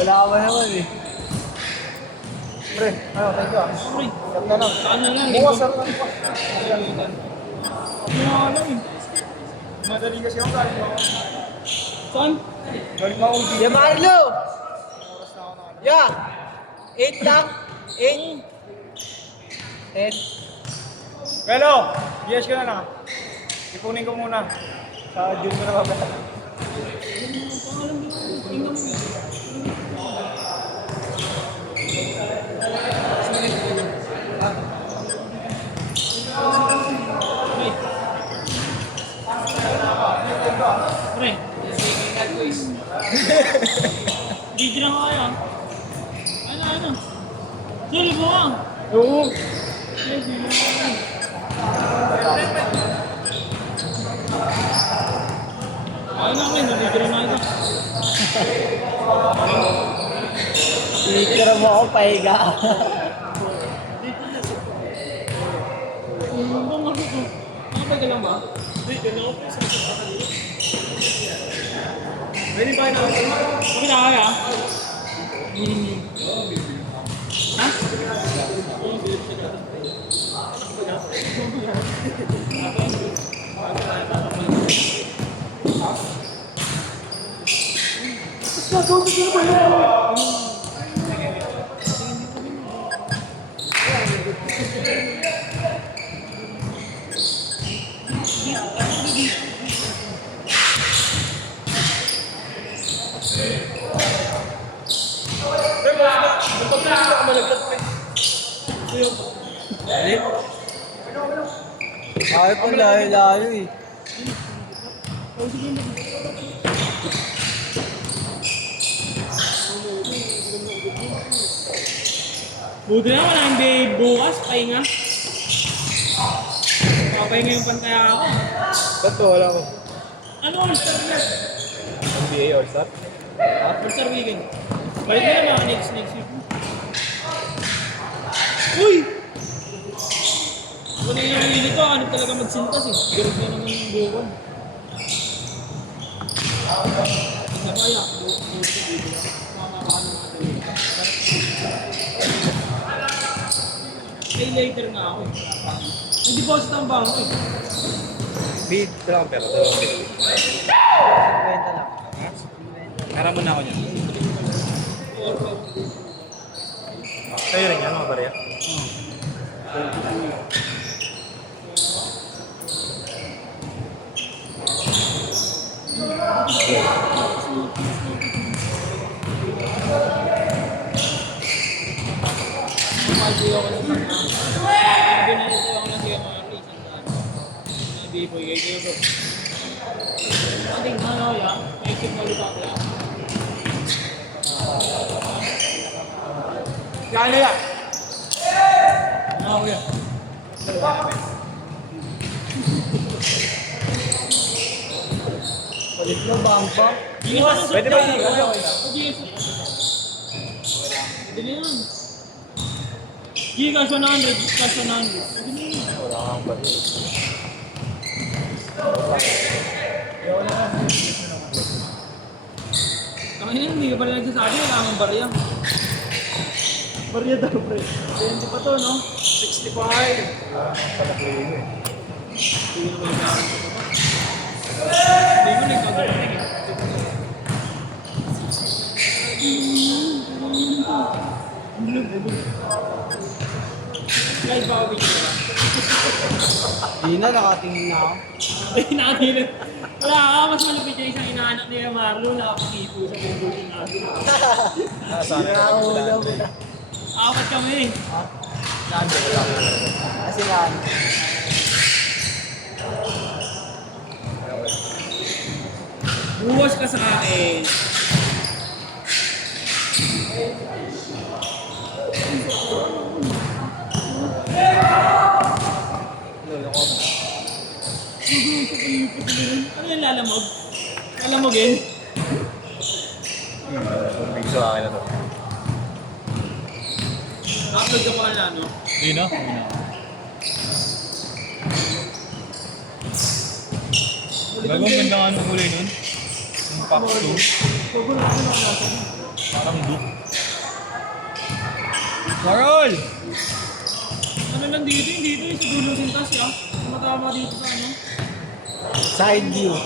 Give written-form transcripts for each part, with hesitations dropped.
Wala ka naman eh. Pre, ano, thank you ah. Pre, Ganda na. ano lang, Bukas linggo. na lang. Ano nga lang eh. Madali kasi ako galing ako. Saan? Galing ako. Yeah, Marlo! Oras na ako na ano. Yeah! 8 lang! 8! 10. Pero, yes ka na lang. Ipunin ko muna. Sa June ko na babala. Pangalan mo yun. Tingnan mo yun. Pre. Pre. Video na kaya. Ano? Sili mo ka. Oo. Ano namin, video na ito. Tira mo ako, pahiga. Bang ako ko. Nakapag lang ba? Hindi, ganun ako sa kanila. Pwede ba na? Kami na kaya? Ha? Ay, kung layo-layo eh. Buti na wala hindi bukas, pahinga. Papahinga yung pantaya ako. Ba't to? Wala ko. Ano all-star na? NBA All-Star? All-star weekend. Balik na naman next week. Uy! Kung na yung minute ko, ano talaga magsintas eh. Garot na naman yung buwan. Hindi kaya. Pay later nga ako eh. Nag-deposit ang bangko eh. Bid, dalawang pera. Dalawang pera. 50 lang. Kara mo na ako niyan. Sa'yo rin yan, mga barya? Pag-uwi ako ng mga binayad ako ng mga reason dahil hindi po kayo bro. Ating ano yan, may signal pa ako yan. Kaya yan! Ano yan? Palit mo, bangpa. Pwede ba yun? Pwede na yan. Hindi ka 100, cash 100. Pwede na yan. Wala kang barya. Kaya yan, hindi ka pala nagsasabi, wala kang barya. Barya daw, pre. Hindi pa to, no? 65! Wala kang pala player eh. Hindi mo nagsasabi ko pa. Hindi mo nagsasabi ko. Guys, baka video na. Di na, nakatingin na ako. Ay, nakatilip. Wala ka, mas malapit yung isang inaanak ni Marlo, nakapangipo sa bubutin natin. Nasaan na ako wala. Apat kami. Nandun wala ko. Kasi nga, Buwas ka sa akin. Ano yung lalamog? Lalamogin? Tubig sa akin na to. Upload ka pa na, no? Hindi na? Hindi na. Gagawin ganda nga nung huli nun. Yung pack 2. Parang Duke. Carol! Ano lang dito, hindi dito yung sa dulo ng tas ya. Matama dito sa ano. Side view.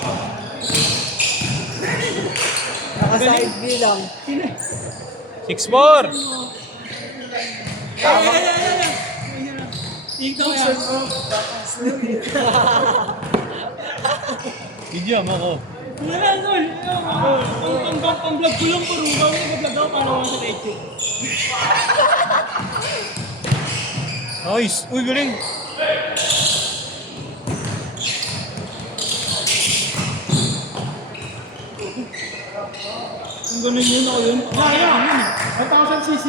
Naka-side view lang. 6'4". Ikaw yan. Video mo ko. Wala, tol. Pang-vlog ko lang po rin. Bago nag-vlog ako, paano ako sa leche. Nice! Uy, galing! Kung ganun yun ako yun. Kaya! 1,000cc.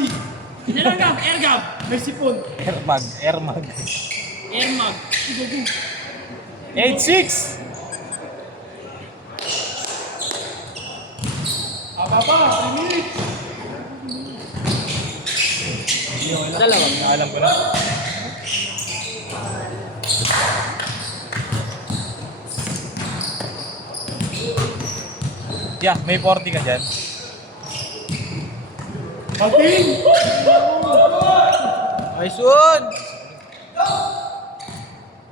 Airgab! Airgab! May sipon. Airmag. Airmag. Go, go. 8'6". Aba pa, 3 minutes. Dalawa. Alam ko na. Yeah, may 40 ka dyan. Pagting! Nice one!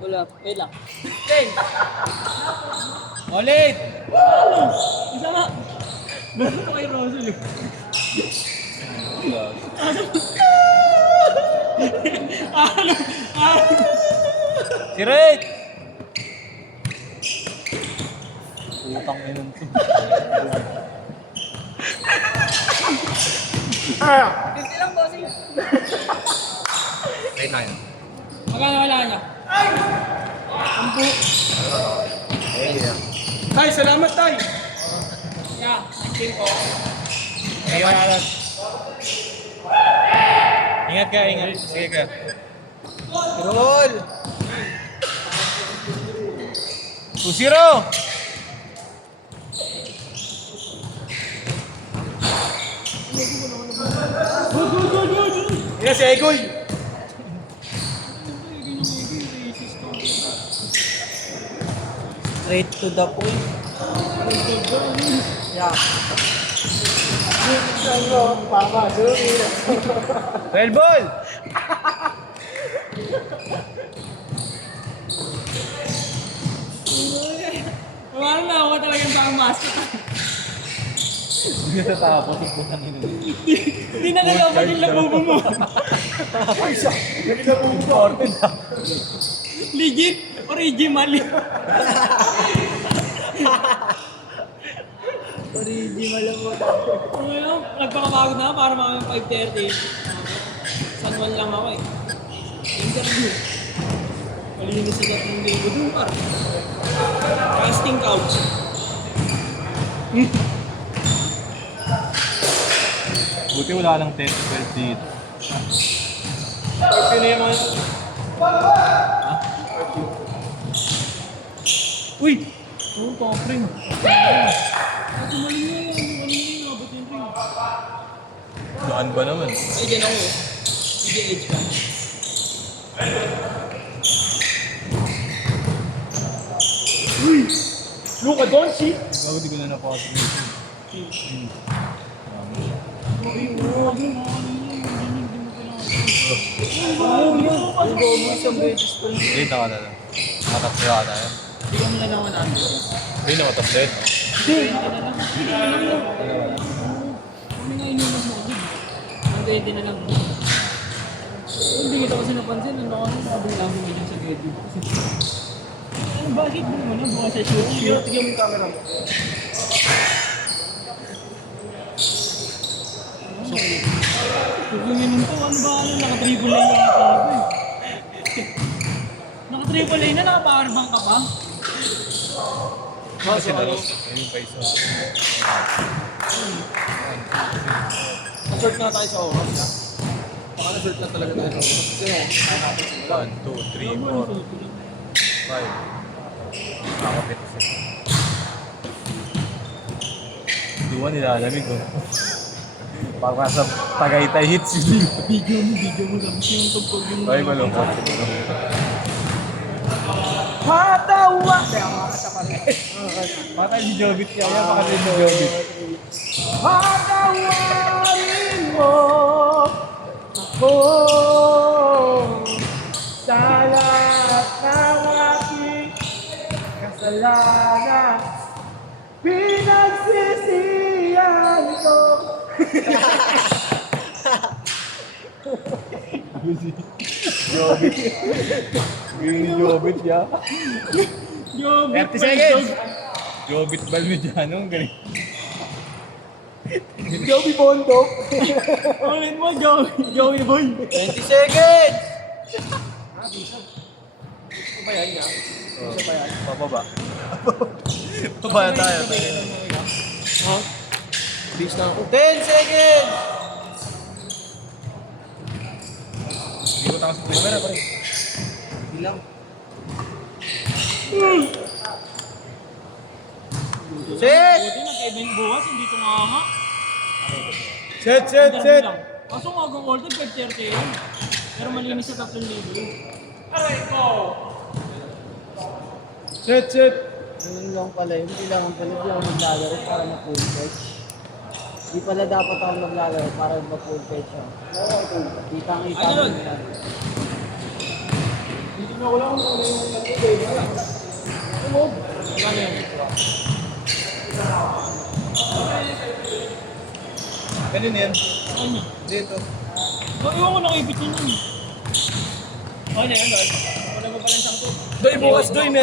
Wala. Wait lang. Hey! Ulit! Isa nga. Meron ko kay Rosel. Ano? Si Red! Utang na yun. Kaya! 50 lang, bossing. Wait lang yun. Magkano wala niya? Tay, salamat tay! Yeah, 19 ko. Ayun. Ingat ka, ingat. Sige ka. Roll! 2-0! Ina si Egoy! Straight to the point. Yeah. Papa, sorry. 12 ball! Wala na ako talagang sa mascot. Hindi na tapos. Ikutan nila. Hindi na nalaman yung labubo mo. Ay, siya! Ganila po ito. Legit. Original. Original mo Ano, nagpakapagod na para mga 5:30. San Juan lang ako eh. Interview. Malinis sa ng linggo doon par. Casting couch. Buti wala lang 10-12 dito. Pagpino yung mga... Uy! Oo, top ring. At mali na yan. Ano yun? Nabot yung ring. Daan ba naman? Ay, dyan ako eh. PGH ka. Luka Doncic! Bago di ko na napasok nito. Hindi na ka na lang. Matatlo ka tayo. Hindi kami na naman ano. Hindi na matatlo yun. Kami nga inuman mo agad. Ang 20 na lang. Hindi kita kasi napansin. Ano ako nabing lang mo sa gate. Bakit mo naman bukas sa shoot? Tignan mo yung camera mo. Kung yun to, ano ba ano? Naka-triple lane na ako eh. Naka-triple lane na, naka-powerbank ka pa? Kasi na lang. Yun yung paiso. Assert na tayo sa oras, ha? Baka na-assert na talaga tayo sa oras. Kasi no, 1, 2, 3, 4, 5. Nakakapit isa. Duwa nilalamig ko. Parang sa Tagaytay hits yun. Video mo lang. Kasi yung tugtog yung... Ay, malungkot. Hatawa! Kaya makakata pa rin. Patay si Jobit kaya, baka si Jobit. Hatawa! Jobit. Yung Jobit ya. Yo, 30 seconds. Jobit Balmediano. Ang galing. Joey Bondok. Ulit mo, Joey Boy. 20 seconds! Pababa. Pababa tayo. Ha? Bis na ako. 10 seconds! Hindi ko takas sa camera pare. Bilang. Set! Buti na kay Ben bukas, hindi tumama. Set, set, set. Kaso nga kung order 530 yun. Pero malinis sa 3,000 yun. Set, set. Yun lang pala yun. Kailangan pala di ako maglalaro para ma-full fetch. Di pala dapat ako maglalaro para ma-full fetch ako. Kitang-kita Ano mo yun? yan. Ano yun? Ganun yan. Ano? Dito. Iwan ko nakipit yun yun. Okay na yan, Lord. Wala mo pala yung sangkot. Doy, bukas doy,